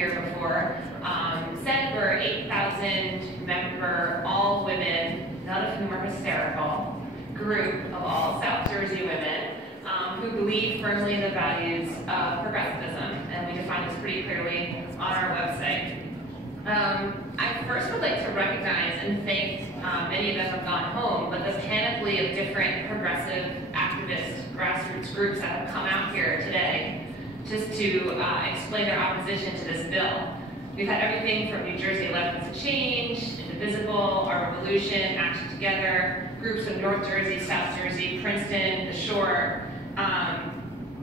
here before, said we're 8,000 member, all women, none of whom are hysterical, group of all South Jersey women who believe firmly in the values of progressivism, and we define this pretty clearly on our website. I first would like to recognize and thank, many of them have gone home, but the panoply of different progressive activist grassroots groups that have come out here today just to explain their opposition to this bill. We've had everything from New Jersey 11th to Change, Indivisible, Our Revolution, Action Together, groups of North Jersey, South Jersey, Princeton, the Shore.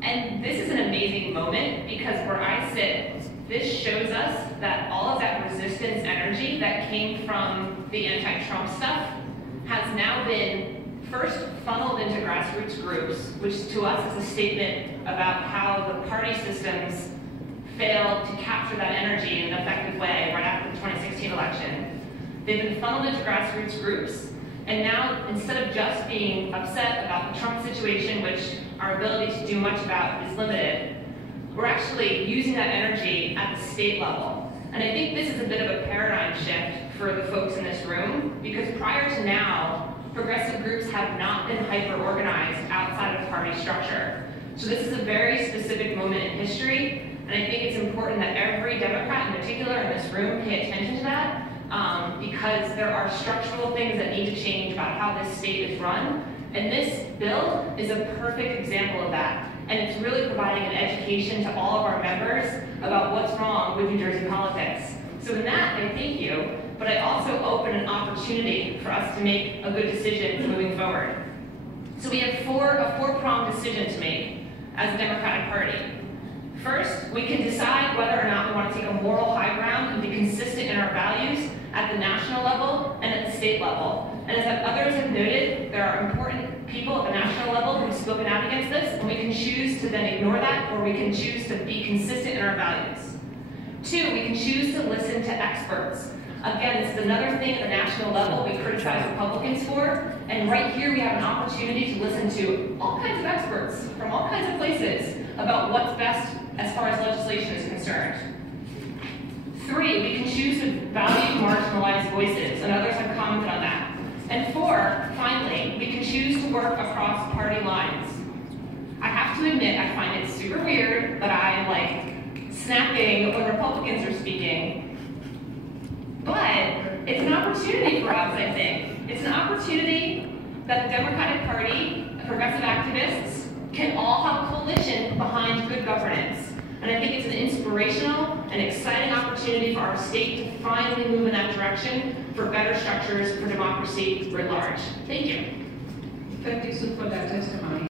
And this is an amazing moment because where I sit, this shows us that all of that resistance energy that came from the anti-Trump stuff has now been first funneled into grassroots groups, which to us is a statement about how the party systems failed to capture that energy in an effective way right after the 2016 election. They've been funneled into grassroots groups, and now instead of just being upset about the Trump situation, which our ability to do much about is limited, we're actually using that energy at the state level. And I think this is a bit of a paradigm shift for the folks in this room, because prior to now, progressive groups have not been hyper-organized outside of party structure. So this is a very specific moment in history, and I think it's important that every Democrat in particular in this room pay attention to that, because there are structural things that need to change about how this state is run, and this bill is a perfect example of that. And it's really providing an education to all of our members about what's wrong with New Jersey politics. So in that, I thank you, but I also open an opportunity for us to make a good decision moving forward. So we have a four-pronged decision to make as a Democratic Party. First, we can decide whether or not we want to take a moral high ground and be consistent in our values at the national level and at the state level. And as others have noted, there are important people at the national level who have spoken out against this, and we can choose to then ignore that, or we can choose to be consistent in our values. Two, we can choose to listen to experts. Again, this is another thing at the national level we criticize Republicans for, and right here we have an opportunity to listen to all kinds of experts from all kinds of places about what's best as far as legislation is concerned. Three, we can choose to value marginalized voices, and others have commented on that. And four, finally, we can choose to work across party lines. I have to admit, I find it super weird that I'm like snapping when Republicans are speaking, but it's an opportunity for us, I think. It's an opportunity that the Democratic Party, progressive activists, can all have a coalition behind good governance. And I think it's an inspirational and exciting opportunity for our state to finally move in that direction for better structures for democracy writ large. Thank you. Thank you for that testimony.